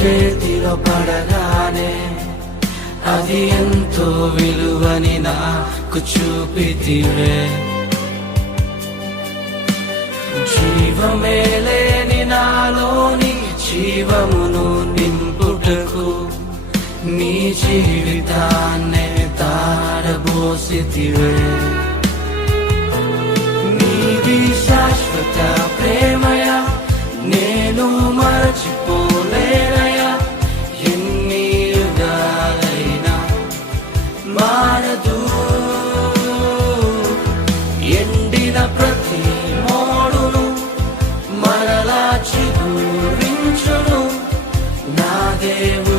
చేతిలో పడగానే అది ఎంతో విలువని నాకు చూపితివే. జీవమే లేని నాలోని జీవమును నింపుటకు నీ జీవితాన్నే తారబోసితివే. నీది శాశ్వత ప్రేమయ నేను మరచిపోలేనయా. ఎన్ని యుగాలైనా మారదు. ఎండిన ప్రతి మోడును మరలా చిగురించును నా దేవుడు.